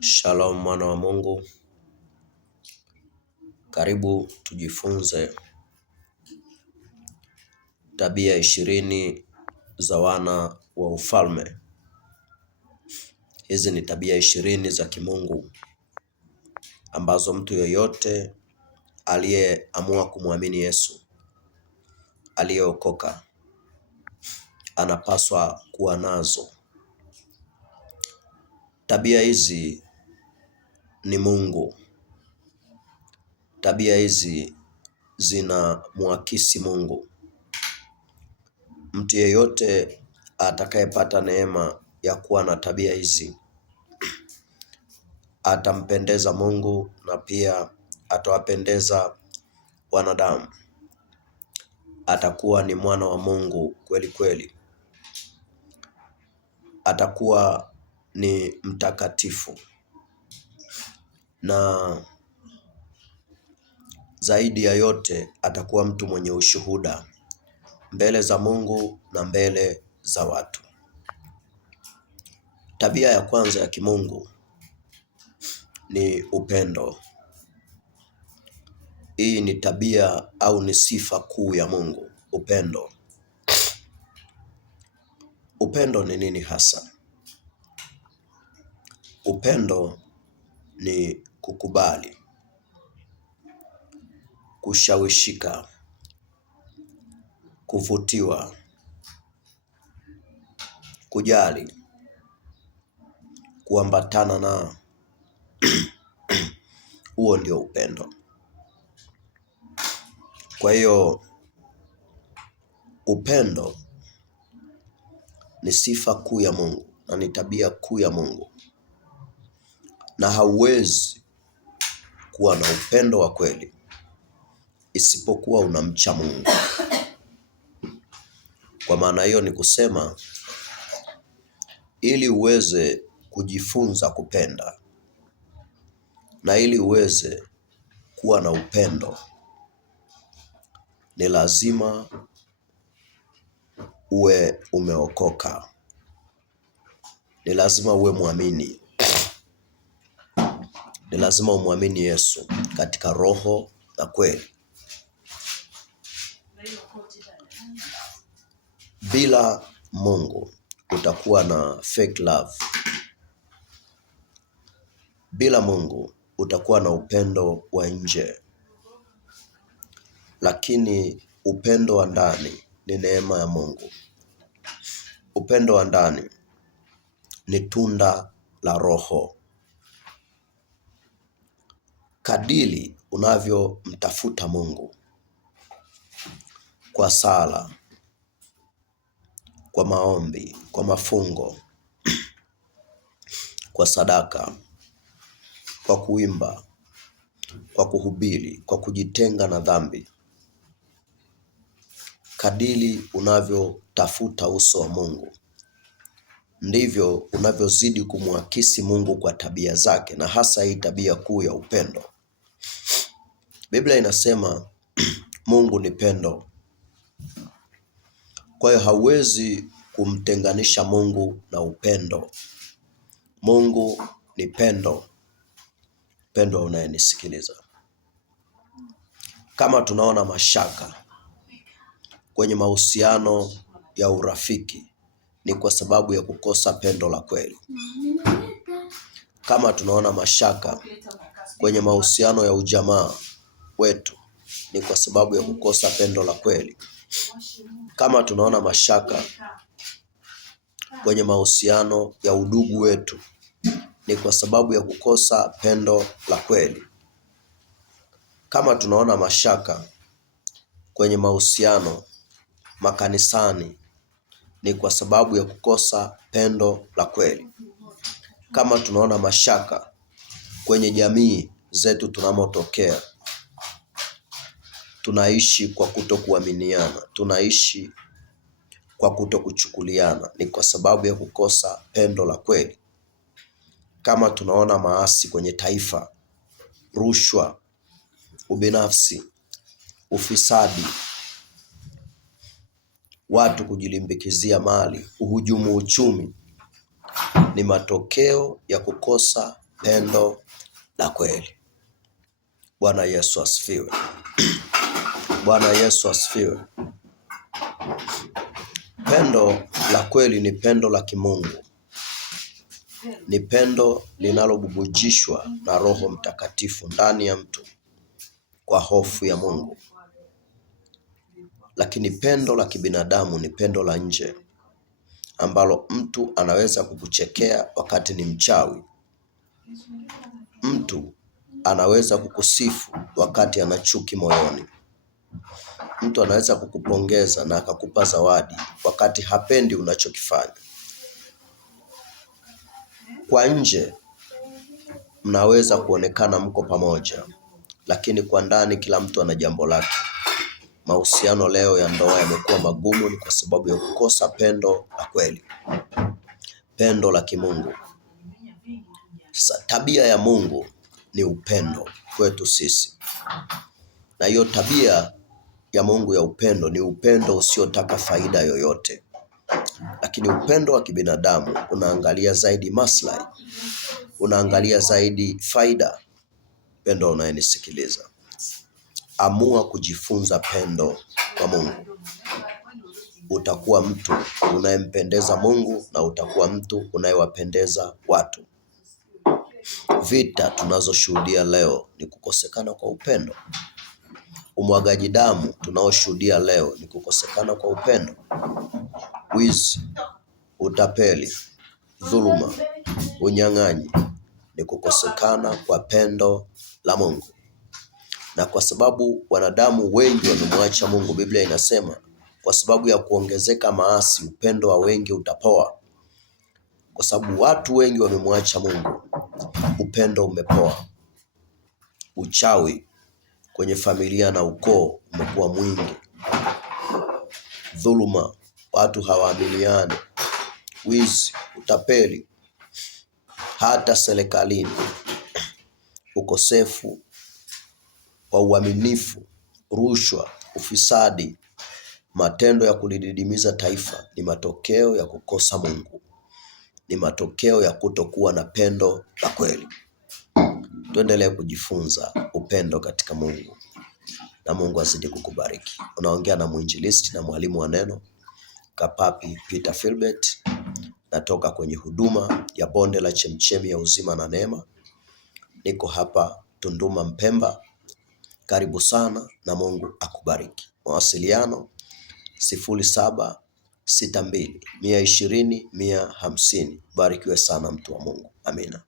Shalom mwana wa Mungu, karibu tujifunze tabia 20 za wana wa ufalme. Hizi ni tabia 20 za kimungu ambazo mtu yoyote aliyeamua kumwamini Yesu, aliyeokoka, anapaswa kuwa nazo. Tabia hizi ni Mungu. Tabia hizi zina muakisi Mungu. Mtu yeyote atakayepata neema ya kuwa na tabia hizi atampendeza Mungu na pia atawapendeza wanadamu. Atakuwa ni mwana wa Mungu kweli kweli. Atakuwa ni mtakatifu, na zaidi ya yote atakuwa mtu mwenye ushuhuda mbele za Mungu na mbele za watu. Tabia ya kwanza ya kimungu ni upendo. Hii ni tabia au ni sifa kuu ya Mungu, upendo. Upendo ni nini hasa? Upendo ni kukubali, kushawishika, kuvutiwa, kujali, kuambatana na huo ndio upendo. Kwa hiyo upendo ni sifa kuu ya Mungu na ni tabia kuu ya Mungu, na hauwezi kuwa na upendo wa kweli isipokuwa unamcha Mungu. Kwa maana hiyo ni kusema, ili uweze kujifunza kupenda na ili uweze kuwa na upendo, ni lazima uwe umeokoka. Ni lazima uwe muamini. Ni lazima umwamini Yesu katika roho na kweli. Bila Mungu utakuwa na fake love. Bila Mungu utakuwa na upendo wa nje. Lakini upendo wa ndani ni neema ya Mungu. Upendo wa ndani ni tunda la Roho. Kadiri unavyomtafuta Mungu kwa sala, kwa maombi, kwa mafungo, kwa sadaka, kwa kuimba, kwa kuhubiri, kwa kujitenga na dhambi, kadiri unavyotafuta uso wa Mungu, ndivyo unavyozidi kumwakisi Mungu kwa tabia zake, na hasa hii tabia kuu ya upendo. Biblia inasema Mungu ni pendo. Kwa hiyo hauwezi kumtenganisha Mungu na upendo. Mungu ni pendo. Pendo unayenisikiliza. Kama tunaona mashaka kwenye mahusiano ya urafiki, ni kwa sababu ya kukosa pendo la kweli. Kama tunaona mashaka kwenye mahusiano ya ujamaa wetu, ni kwa sababu ya kukosa pendo la kweli. Kama tunaona mashaka kwenye mahusiano ya udugu wetu, ni kwa sababu ya kukosa pendo la kweli. Kama tunaona mashaka kwenye mahusiano makanisani, ni kwa sababu ya kukosa pendo la kweli. Kama tunaona mashaka kwenye jamii zetu tunamotokea, tunaishi kwa kutokuaminiana, tunaishi kwa kutokuchukuliana, ni kwa sababu ya kukosa pendo la kweli. Kama tunaona maasi kwenye taifa, rushwa, ubinafsi, ufisadi, watu kujilimbikizia mali, uhujumu uchumi, ni matokeo ya kukosa pendo la kweli. Bwana Yesu asifiwe. Bwana Yesu asifiwe. Pendo la kweli ni pendo la kimungu. Ni pendo linalobubujishwa na Roho Mtakatifu ndani ya mtu kwa hofu ya Mungu. Lakini pendo la kibinadamu ni pendo la nje, ambalo mtu anaweza kukuchekea wakati ni mchawi. Mtu anaweza kukusifu wakati ana chuki moyoni. Mtu anaweza kukupongeza na akakupa zawadi wakati hapendi unachokifanya. Kwa nje mnaweza kuonekana mko pamoja, lakini kwa ndani kila mtu ana jambo lake. Mahusiano leo ya ndoa yamekuwa magumu ni kwa sababu ya kukosa pendo la kweli. Pendo la kimungu. Sasa tabia ya Mungu ni upendo kwetu sisi. Na hiyo tabia ya Mungu ya upendo ni upendo usiotaka faida yoyote. Lakini upendo wa kibinadamu unaangalia zaidi maslahi. Unaangalia zaidi faida. Pendo unayenisikiliza, amua kujifunza pendo kwa Mungu. Utakuwa mtu unayempendeza Mungu na utakuwa mtu unayewapendeza watu. Vita tunazoshuhudia leo ni kukosekana kwa upendo. Umwagaji damu tunaoshuhudia leo ni kukosekana kwa upendo. Wizi, utapeli, dhuluma, unyang'anyi ni kukosekana kwa pendo la Mungu. Na kwa sababu wanadamu wengi wamemwacha Mungu, Biblia inasema kwa sababu ya kuongezeka maasi upendo wa wengi utapoa. Kwa sababu watu wengi wamemwacha Mungu, upendo umepoa. Uchawi kwenye familia na ukoo umekuwa mwingi. Dhuluma, watu hawaaminiani. Wizi, utapeli, hata serikalini. Ukosefu wa uaminifu, rushwa, ufisadi, matendo ya kulididimiza taifa ni matokeo ya kukosa Mungu. Ni matokeo ya kutokuwa na pendo la kweli. Tuendelee kujifunza upendo katika Mungu, na Mungu azidi kukubariki. Unaongea na mwinjilisti na mwalimu wa neno Kapapi Peter Philbert. Natoka kwenye huduma ya Bonde la Chemchemi ya Uzima na Neema. Niko hapa Tunduma Mpemba. Karibu sana na Mungu akubariki. Mawasiliano 0762 120 150. Barikiwe sana mtu wa Mungu. Amina.